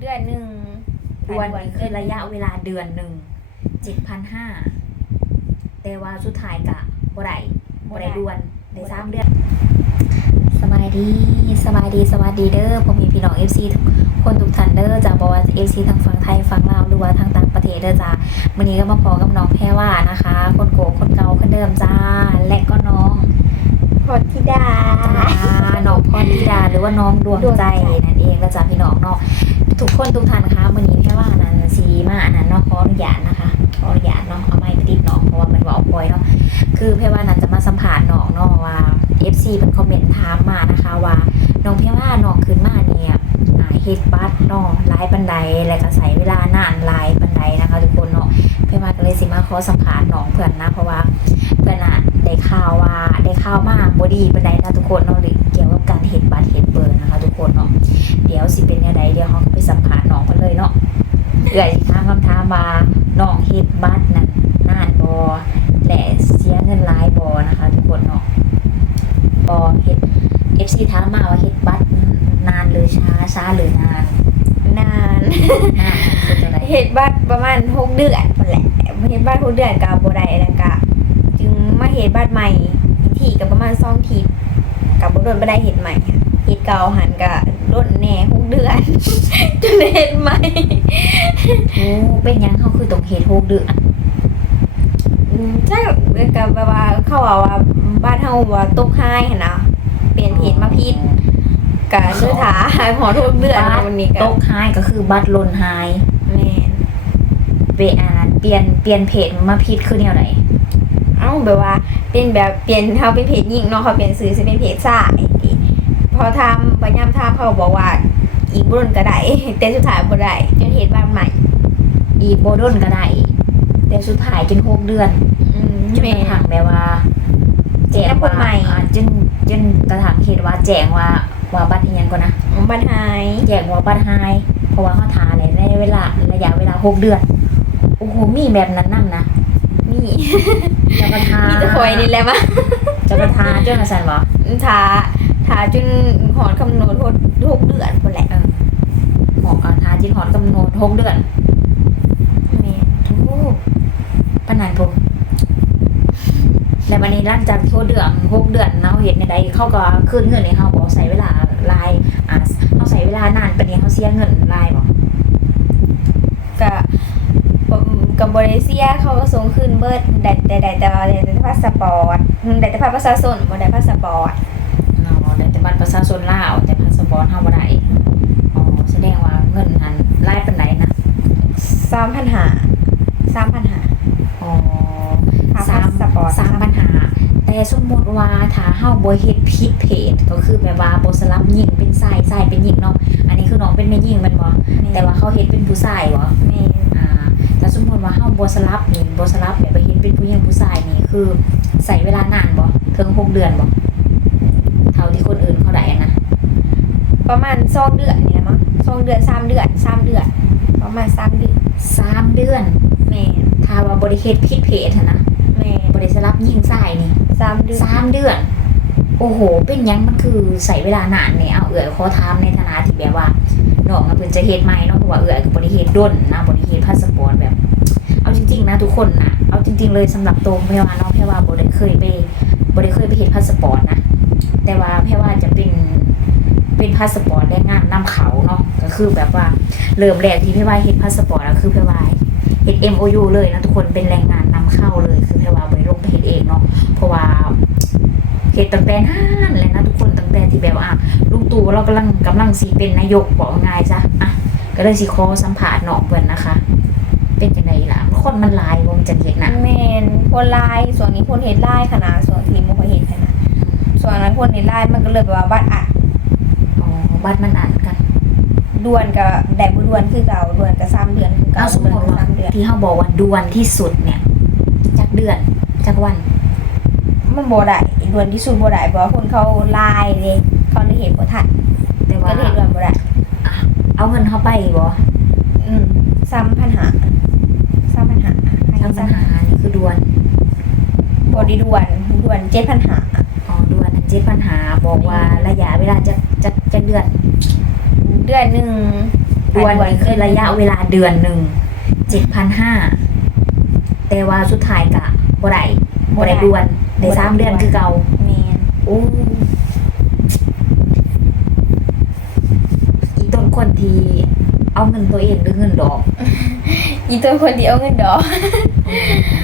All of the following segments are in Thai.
เดือนหนึ่งดวนนี่คือระยะเวลาเดือนหนึ่งเจ็ดพันห้าแต่ว่าสุดท้ายกะบ่ได้บ่ได้ดวนได้สามเดือนสบายดีสบายดีสวัสดีเด้อผมมีพี่น้อง FC ทุกคนทุกท่านเด้อจากบอกว่า FC ทางฝั่งไทยฝั่งลาวหรือว่าทางต่างประเทศเด้อจ้าวันนี้ก็มาพอกับน้องแพรว่านะคะ คนโกงคนเก่าคนเดิมจ้า และก็น้องพอธิดาจ้าน้องพรธิดาหรือว่าน้องดวงใจนั่นเองก็จ้าพี่น้องเนาะ ทุกคนทุกท่านคะวันนี้แพรว่านั้นซีมาอันนั้นเนาะขออนุญาตนะคะขออนุญาตเนาะเอาไม้ไปติดน้องเพราะว่ามันว่าเอาปล่อยเนาะคือเพรว่านันจะมาสัมผัสน้องเนาะว่า FC เป็นคอมเมนต์ถามมานะคะว่าน้องเพรว่าน้องขึ้นมาเนี่ยเฮ็ดบัตรเนาะหลายปันไดแล้วก็ใช้เวลานานหลายปันไดนะคะทุกคนเนาะเพรว่าก็เลยสิมาขอสัมภาษณ์น้องเพื่อนนะเพราะว่าเพื่อนอะได้ข่าวว่าได้ข่าวมากบ่ดีปันไดนะทุกคนเนาะหรือเกี่ยวกับการเฮ็ดบัตรเฮ็ดเบอร์ คะทุกคนเนาะเดี๋ยวสิเป็นยังไงเดี๋ยวเราไปสัมภาษณ์น้องกันเลยเนาะเอื่อยสิถามคำถามว่าน้องเฮ็ดบัตรนั้นนานบ่และเสียเงินหลายบอนะคะ ทุกคนเนาะบอเฮ็ด FC ถามมาว่าเฮ็ดบัตรนานหรือช้าช้าหรือนานนานนานคือจังไดเหตุบัตรประมาณหกเดือนหมดแหละเหตุบัตรหกเดือนกับโบได้แล้วก็จึงมาเหตุบัตรใหม่อีกทีกับประมาณสองทีกับโบโดนบ่ได้เหตุใหม่ค่ะ เหตุเก่าหันกับลดแหน่หกเดือนจนได้เหตุใหม่โอ้เป็นหยังเขาคือต้องเฮ็ด6เดือนอืมใช่กับแบบว่าเขาว่าว่าบ้านเฮาว่าตกห้ายหั่นนะเปลี่ยนเหตุมาพิษกับเนื้อถาหายหอทุกเดือนวันนี้ตก็กหายก็คือบัตรหล่นหายแม่นเปอ่านเปลี่ยนเปลี่ยนเพจมาผิดคือแนวไหนเอ้าแบบว่าเป็นแบบเปลี่ยนเขาเป็นเพจยิงเนาะเขาเปลี่ยนซื้อสิเป็นเพจซ่ายพอ ทำพยายามทำเขาบอกว่า อีกบุญก็ได้แต่สุดท้ายบ่ได้จนเหตุบ้านใหม่ อีกบ่ดนก็ได้แต่สุดท้ายจน6เดือนอืมจนแม่กระทั่งแบบว่าแจ้งแล้วคนว่าใหม่อ่าจนจนกระทั่งเห็นว่าแจ้งว่าว่าบัตรอีหยังก่อนนะบ้านหายแจกหัวปันไฮเพราะว่าเขาทาเลยในเวลาระยะเวลาหกเดือนโอ้โหมีแบบนั้นนั่นนะมีจะกระทามีแต่คอยนี่แหละวะจะกระทาเจ้าหน้าสันบอทา ทาจนหอนคำนวณหกหกเดือนคนแหละหมอกทาจินหอนกำหนดหกเดือนแม่โอ้โหปานนันผมและวันนี้หลังจากที่เขาเดือนหกเดือนเนาะเห็นในใดเขาก็คืนเงินในเขาบอกใส่เวลาลายอ่าเขาใส่เวลานานปานนี้เขาเสียเงินลายบอกกับกับบริเซียเขาก็ส่งขึ้นเบิร์ดแต่แต่แต่แต่แต่แต่พาสปอร์ตแต่แต่พาสประชาชนบ่ได้พาสปอร์ตเนาะแต่ บัตรประชาชนลาวแต่พาสปอร์ตเฮาบ่ได้อ๋อแสดงว่าเงินนั้นลายปานไหนนะสามพันหาสามพันหาอ๋อหาสามพาสปอร์ตสามปัญหาแต่สมมติว่าถ้าเฮาบ่เฮ็ดผิดเพจก็คือแบบว่าบ่สลับหญิงเป็นชายชายเป็นหญิงเนาะอันนี้คือน้องเป็นแม่หญิงแม่นบ่แต่ว่าเขาเฮ็ดเป็นผู้ชายบ่แม่อ่าแต่สมมติว่าเฮาบ่สลับนี่บ่สลับแบบว่าเฮ็ดเป็นผู้หญิงผู้ชายนี่คือใส่เวลานานบ่ถึงหกเดือนบ่ เท่าที่คนอื่นเขาได้นะ ประมาณสองเดือนเนี่ยมั้งสองเดือนสามเดือนสามเดือน ประมาณสามเดือนสามเดือนแม่ถ้าว่าบ่ได้เฮ็ดผิดเพจหั้นนะแม่บ่ได้สลับหญิงชายนี่สามเดือนสามเดือน โอ้โห เป็นหยังมันคือใส่เวลานานเนี่ยเอาเอื่อยขอถามในฐานะที่แบบว่าน้องมันเพิ่นจะเฮ็ดใหม่เนาะเพราะว่าเอื่อยกับบริเฮ็ดด้นนะบริเฮ็ดพาสปอร์ตแบบ เอาจริง ๆ นะทุกคนนะเอาจริง ๆ เลยสำหรับตัวแพรว่าเนาะแพรว่าบ่ได้เคยไปบ่ได้เคยไปเฮ็ดพาสปอร์ตนะ แต่ว่าแพรว่าจะเป็นเป็นพาสปอร์ตแรงงานนำเขาเนาะก็คือแบบว่าเริ่มแรกที่แพรว่าเฮ็ดพาสปอร์ตก็คือแพรว่าเฮ็ด MOU เลยนะทุกคนเป็นแรงงานนำเข้าเลยคือแพรว่าได้ลงเฮ็ดเองเนาะเพราะว่าเหตุตั้งแต่นั้นเลยนะทุกคนตั้งแต่ที่แบบว่าอะลุงตู่เรากำลังกำลังสีเป็นนายกบอกง่ายซะอะก็เลยสิขอสัมผัสน้องเพื่อนนะคะ เป็นจังไดล่ะคนมันหลายวงจันเห็นนะแม่นคนลายส่วนนี้คนเห็นลายขนาดส่วนทีมบ่ค่อยเห็นขนาด ส่วนนั้นคนเห็นลายมันก็เลยแบบว่าบัตรอัดอ๋อบัตรมันอ่านกันด่วนกับแดดบ่ด่วนคือเก่าด่วนกับสามเดือนคือเก่าเอาสมมด่วนติกับว่าสามเดือน ที่เขาบอกว่าด่วนที่สุดเนี่ยจากเดือนจากวันมันบ่ได้ด่วนที่สุดบ่ได้เพราะว่าคนเขาลายเลยเขาเลยเห็นบ่ทันแต่ก็ว่าเลยด่วนบ่ได้เอาเงินเขาไปบ่อืมสามพันหาสามพันหาทางปัญหานี่คือด่วนบไดีด่วนด่วนเจ็ดพันหาอ๋อด่วนอัน เจ็ดปัญหาบอกว่าระยะเวลาจะจะจะเดือนเดือนหนึ่งด่วนนี่คือระยะเวลาเดือนหนึ่งเจ็ดพันห้าแต่ว่าสุดท้ายกะบ่ได้บ่ได้ด่วนได้สามเดือนคือเก่าแม่นโอ้อีต้นคนที่เอาเงินตัวเองหรือเงินดอก อีตัวคนเดียวเงินดอก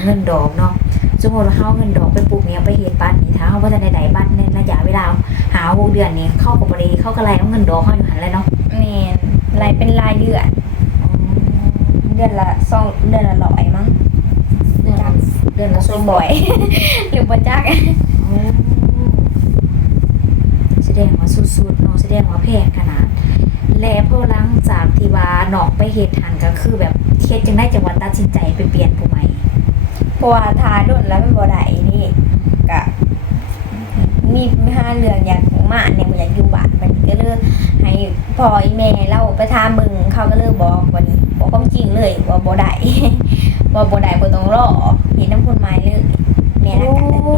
เงินดอกเนาะส มมติว่าเฮาเงินดอกไปปลูกเนี้ยไปเฮ็ดบ้านนี่ถ้าเฮาบ่ทันได้ได้บ้านในระยะเวลาหาหกเดือนนี่เข้ากับบ่ได้เข้ากับไรเอาเงินดอกเฮาอยู่หั่นเลยเนาะแม่นรายเป็นรายเดือน เดือนละสองเดือนละร้อยมั้งเดือนละเดือนละส่วนบ่อย หรือบ่จักโอ้แสดงว่าสุดๆเนาะแสดงว่าแพงขนาด และพอหลังจากที่ว่าน้องไปเฮ็ดหันก็คือแบบเฮ็ดจังได๋จังหวัดตัดสินใจไปเปลี่ยนผู้ใหม่ เพราะว่าทาโดนแล้วมันบ่ได้นี่กะมีห้าเรื่องอยากมาเนี่ยมันอยากอยู่บ้านมันก็เลยให้พ่ออีแม่เราไปทามมึงเขาก็เลยบอกว่านี่บอกความจริงเลยว่าบ่ได้ว่าบ่ได้บ่ต้องรอเห็นน้ำคนไม้เลยแม่นักกันเลยโอ้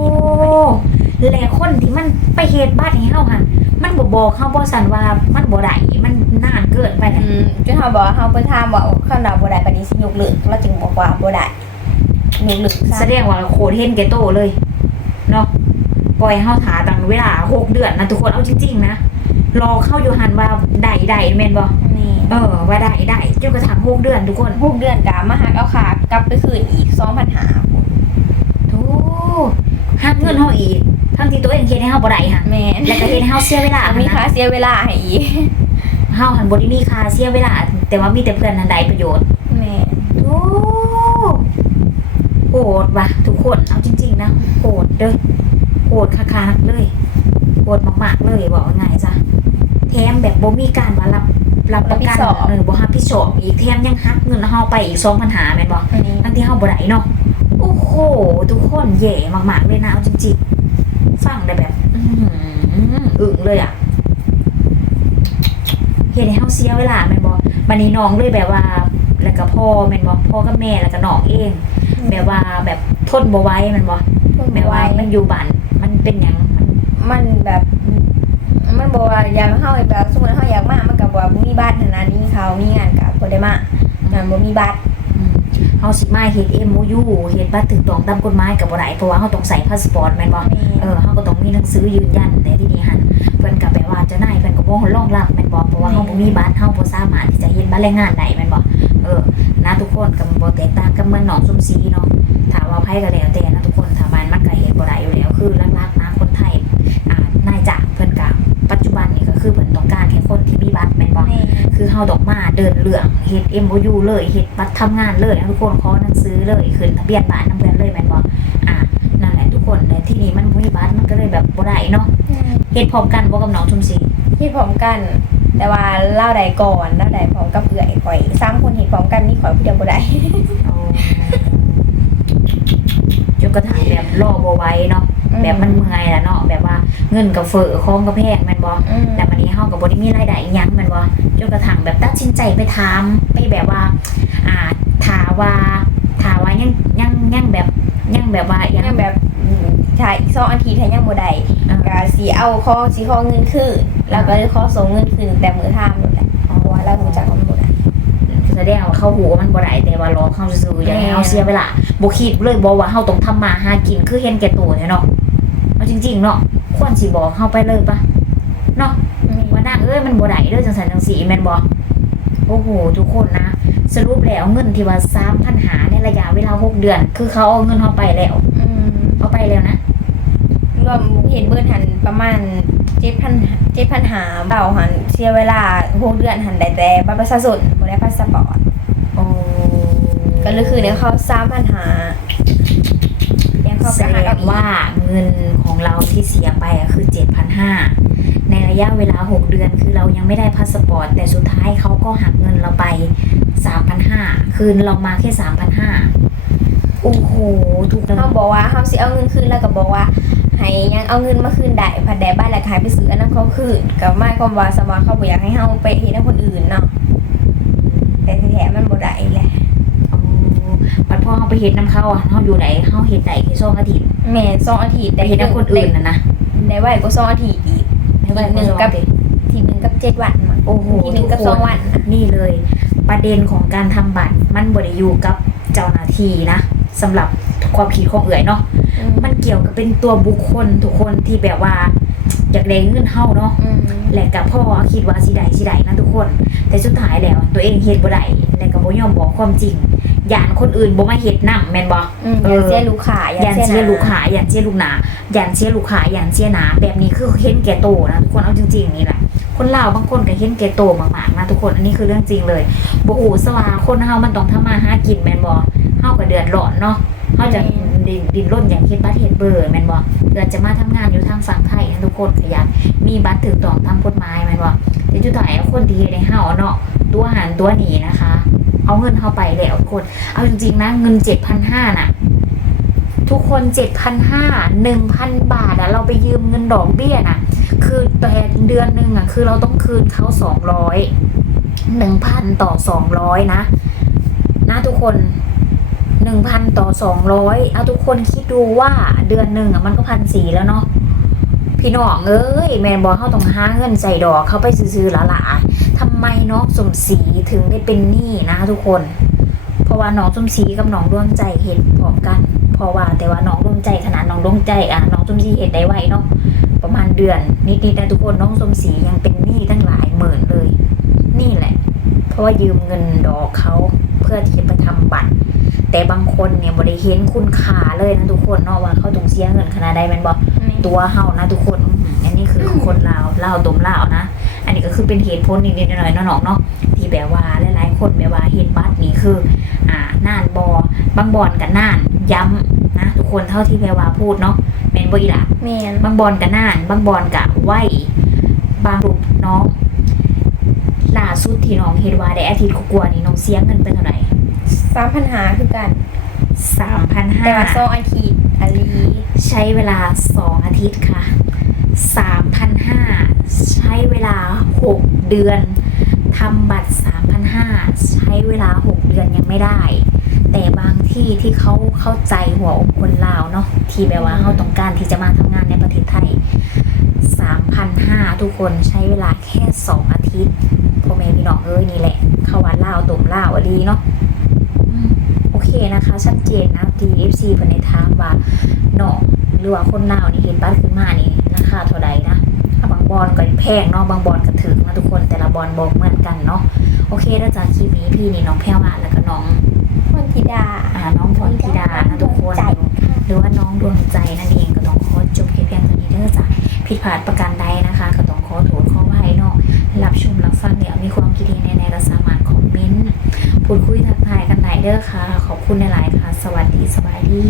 และคนที่มันไปเฮ็ดบ้านให้เฮาหันมันบ่บอกเฮาบ่สั่นว่ามันบ่ได้มันนานเกินไปอืนะมจนเขาบอกว่าเขาไปทามว่าข้าวดาวบ่ได้ปานนี้สิยกเลิกเราจึงบอกว่าบ่ได้ ยกเลิกแสดงว่าโคตรเห็นแก่โตเลยเนาะปล่อยเฮาถาตั้งเวลาหกเดือนนะทุกคนเอาจริง ๆ นะรอเข้าอยู่หันว่าได้ได้แม่นบ่นี่เออ ว่าได้ได้จนกระทั่งหกเดือนทุกคนหกเดือนกะมาหักเอาขากลับไปคืนอีก2,500พุ่นโธ่หักเงินเฮาอีกทั้งที่ตัวเองเฮ็ดให้เฮาบ่ได้หันแม่นแล้วก็เฮ็ดให้เฮาเสียเวลามีมีค่าเสียเวลาให้อีกเฮาหันบ่ได้มีค่าเสียเวลา แต่ว่ามีแต่เพื่อนนั้นได้ประโยชน์แม่โอ้ โหดว่ะ ทุกคนเอาจริง ๆ นะโหดเด้อโหดคักๆเลยโหดมากๆเลยบอกว่าไงจ้ะแถมแบบบ่มีการมารับรับประกันเออบ่รับผิดชอบอีกแถมยังหักเงินเฮาไปอีก2,000หาแม่นบ่นี่ทั้งที่เฮาบ่ได้เนาะโอ้โหทุกคนแย่มากๆเลยนะเอาจริงๆฟังได้แบบอื้อหืออึ้งเลยอะเฮ็ดให้เฮาเสียเวลาแม่นบ่บัดนี้น้องเลยแบบว่า แล้วก็พ่อแม่นบ่พ่อกับแม่แล้วก็น้องเอง แบบว่าแบบทนบ่ไหว้แมันบ่แม่ว่ามันอยู่บ้านมันเป็นหยังมันมันแบบ มันบอกว่าอยากเฮาแบบสมมุติเฮาอยากมามันก็บ่ว่าบ่มีบัตรนั่นนะนี่เขามีงานก็บ่ได้มางานบ่มีบัตรอืมเฮาสิมาเฮ็ด MOU เฮ็ดบัตรถูกต้องตามกฎหมายก็บ่ได้เพราะว่าเฮาต้องใส่พาสปอร์ตแม่นบ่เออเฮาก็ต้องมีหนังสือยืนยันแต่ที่นี่หั่นเพิ่นก็แปลว่าเจ้านายเพิ่นก็บ่รองรับแม่นบ่เพราะว่าเฮาบ่มีบัตรเฮาบ่สามารถที่จะเฮ็ดบัตรแรงงานได้แม่นบ่เออนะทุกคนก็ บ่แตกต่างกับเมืองหนองซุมศรีเนาะถ้าว่าไผก็แล้วแต่นะทุกคนถ้าบ้านมันก็เฮ็ดบ่ได้อยู่แล้วคือหลักๆนะคนไทยอ่านายจ้างเพิ่นก็ปัจจุบันนี่ก็คือเพิ่นต้องการแค่คนที่มีบัตรแม่นบ่แม่คือเฮาดอกมาเดินเรื่องเฮ็ด MOU เลยเฮ็ดบัตรทำงานเลยทุกคนขอหนังสือเลยขึ้นทะเบียนบ้านนำเพิ่นเลยแม่นบ่อ่านั่นแหละทุกคนแต่ที่นี่มันบ่มีบัตรมันก็เลยแบบบ่ได้เนาะเฮ็ดพร้อมกันบ่กับน้องชุมศรีเฮ็ดพร้อมกัน แต่ว่าเล่าใดก่อนเล่าใดพร้อมกับเอื้อยข่อยสามคนเฮ็ดพร้อมกันมีข่อยผู้เดียวบ่ได้ จนกระทั่งแบบรอบ่ไหว้เนาะแบบมันเมื่อยล่ะเนาะแบบว่าเงินก็เฟ้อของก็แพงแม่นบ่อืมแต่วันนี้เฮาก็บ่ได้มีรายได้อิหยังแม่นบ่จนกระทั่งแบบตัดสินใจไปถามไปแบบว่า อ่าถาว่าถาว่ายังยังยังแบบ ยังแบบว่ายัง ยังแบบอืมถ้าอีกสองอาทิตย์ถ้ายังบ่ได้อ่า ก็สิเอาขอสิขอเงินคืนแล้วก็เลยขอส่งเงินคืนแต่มื้อทามนั่นแหละเพราะว่าเรารู้จักมันบ่ได้แสดงว่าเขาหูว่ามันบ่ได้แต่ว่ารอเขาซื่อๆอย่างให้เขาเสียเวลาบ่คิดเลยบ่ว่าเฮาต้องทำมาหากินคือเห็นแก่ตัวเนี่ยเนาะเอาจริง ๆ เนาะควรสิบอกเฮาไปเลยปะเนาะว่านางเอ้ยมันบ่ได้เด้อจังซั่นจังซี่แม่นบ่ โอ้โห ทุกคนนะ สรุปแล้วเงินที่ว่า3,000หาในระยะเวลา6เดือน คือเขาเอาเงินเฮาไปแล้วอืมเอาไปแล้วนะ รวมเห็นเบิดหันประมาณ7,000 7,000หาเบาหันเสียเวลา6เดือนหันได้แต่บัตรประชาชนบ่ได้พาสปอร์ตโอ้ก็เลยคือเนี่ยเขา3,000หายังเขาแสก็ดหาเอางอีกว่าเงินของเราที่เสียไปอะคือ7,500ในระ ยะเวลา 6 เดือน คือเรายังไม่ได้พาสปอร์ต แต่สุดท้ายเขาก็หักเงินเราไป 3,500 คืนเรามาแค่ 3,500 โอ้โห ถูกเขาบอกว่าเขาสิเอาเงินคืนแล้วก็บอกว่าให้ยังเอาเงินมาคืนได้พัดแดบ้านแล้วขายไปซื้ออันนั้นเขาคืนก็หมายความว่าสมว่าเขาบ่อยากให้เฮาไปเฮ็ดให้คนอื่นเนาะแต่แท้ๆมันบ่ได้แหละเอาบัดพ่อเขาไปเฮ็ดน้ำเขาอะเขาอยู่ไหนเขาเฮ็ดไหนแค่สองอาทิตย์แม่นสองอาทิตย์ไปเฮ็ดน้ำคนอื่นน่ะนะได้ไว้ก็สองอาทิตย์อีกไม่ ว่าหนึ่งสองกับอาทิตย์ทีหนึ่งกับเจ็ดวันมั้งโอ้โหทีหนึ่งกับทุกคนสองวันนะนี่เลย ประเด็นของการทำบัตรมันบริอยู่กับเจ้าหน้าที่นะสำหรับความคิดของเอ๋ยเนาะอืมมันเกี่ยวกับเป็นตัวบุคคลทุกคนที่แบบว่าอยากได้เงินเฮาเนาะ อืม แหละกับพ่อคิดว่าสิได้สิได้นะทุกคน แต่สุดท้ายแล้ว ตัวเองเฮ็ดบ่ได้และก็บ่ยอมบอกความจริง ยานคนอื่นบ่มาเฮ็ดนำแม่นบ่อืมเออย่าอเสียลูกค้ายันเชียร์ลูกค้ายันเชียร์ลูกหนายันเชียร์ลูกค้ายันเชียร์หนา แบบนี้คือเห็นแก่โตวนะทุกคนเอาจริงๆนี่แหละคนลาวบางคนก็เห็นแก่โตวมากๆนะทุกคนอันนี้คือเรื่องจริงเลยบ่ฮู้สว่าคนเฮามันต้องทำมาหากินแม่นบ่เฮาก็เดือดร้อนเนาะเฮาจะดินดินร่นอย่างเฮ็ดบัตรเฮ็ดเบอร์แม่นบ่เดือจะมาทำงานอยู่ทางฝั่งไทยนะทุกคนก็อยากมีบัตรถูกต้องตามกฎหมายแม่นบ่แต่จุดท้ายคนที่เฮ็ดให้เฮาเนาะตัวหันตัวหนีนะคะ เอาเงินเข้าไปแล้วทุกคน เอาจริงๆนะเงิน7,500น่ะ ทุกคนเจ็ดพันห้าหนึ่งพันบาทอะเราไปยืมเงินดอกเบี้ยน่ะ คือแต่เดือนหนึ่งอะคือเราต้องคืนเขาสองร้อยหนึ่งพันต่อสองร้อยนะ นะทุกคนหนึ่งพันต่อสองร้อยเอาทุกคนคิดดูว่าเดือนหนึ่งอะมันก็พันสี่แล้วเนาะพี่น้องเอ้ยแมนบอกเขาต้องหาเงินใส่ดอกเขาไปซื้อๆหลาๆทำ ไมน้องสมศรีถึงได้เป็นหนี้นะทุกคน เพราะว่าน้องสมศรีกับน้องดวงใจเห็นพร้อมกัน เพราะว่าแต่ว่าน้องดวงใจขนาดน้องดวงใจอะน้องสมศรีเห็นได้ไวเนาะประมาณเดือนนิดๆนะทุกคนน้องสมศรียังเป็นหนี้ตั้งหลายหมื่นเลย นี่แหละ เพราะว่ายืมเงินดอกเขาเพื่อที่จะไปทำบัตร แต่บางคนเนี่ยบริเห็นคุณค่าเลยนะทุกคนเนาะว่าเขาต้องเสียเงินขนาดใดแมันบอกตัวเฮานะทุกคนอื้อหืออันนี้คือคนลาวลาวตมลาวนะอั นนี้ก็คือเป็นเหตุผลนิดๆหน่อยๆเนาะน้องเนาะที่แบบว่าหลายๆคนแบบว่าเห็นบัตรนี่คืออ่าน่านบอบางบอนกับน่านย้ำนะทุกคนเท่าที่แพรวาพูดเนาะแมนบอีละแมนบางบอนกับน่าน บางบอนกับไหวบางรูปน้องล่าสุดที่น้องเฮ็ดว่าได้อาทิตย์กว่าๆนี่น้องเสียเงินเป็นเท่าไหร่สามพันหาคือกันสามพันห้าแต่ว่าซองอาทิตย์อาลีใช้เวลา2อาทิตย์ค่ะ3,500 ใช้เวลา 6 เดือนทำบัตร 3,500 ใช้เวลา 6 เดือนยังไม่ได้ แต่บางที่ที่เขาเข้าใจหัวอกคนลาวเนาะที่แบบว่าเขาต้องการที่จะมาทำงานในประเทศไทย 3,500 ทุกคนใช้เวลาแค่ 2 อาทิตย์พ่อแม่พี่น้องเอ้ยนี่แหละเข้าวัดลาวตุ่มลาวอดีเนาะโอเคนะคะ ชัดเจนนะ DFC เพิ่นในทางว่าเนาะหรือว่าคนลาวนี่เห็นบัตรขึ้นมานี่ราคาเท่าใดนะ บางบอลก็แพงเนาะบางบอลก็ถึงนะทุกคนแต่ละบอลบอกเหมือนกันเนาะโอเคแล้วจากคลิปนี้พี่นี่น้องแพรวาแล้วก็น้องพรธิดาอ่าน้องพรธิดานะทุกคนใจค่ะหรือว่าน้องดวงใจนั่นเองก็ต้องขอจบแค่เพียงเท่านี้เด้อจ้ะผิดพลาดประการใดนะคะ ก็ต้องขอโทษขออภัยเนาะรับชมรับฟังเนี่ยมีความคิดเห็นในๆก็สามารถคอมเมนต์พูดคุยทักทายกันได้เด้อค่ะ ขอบคุณหลายๆค่ะ สวัสดีสบายดี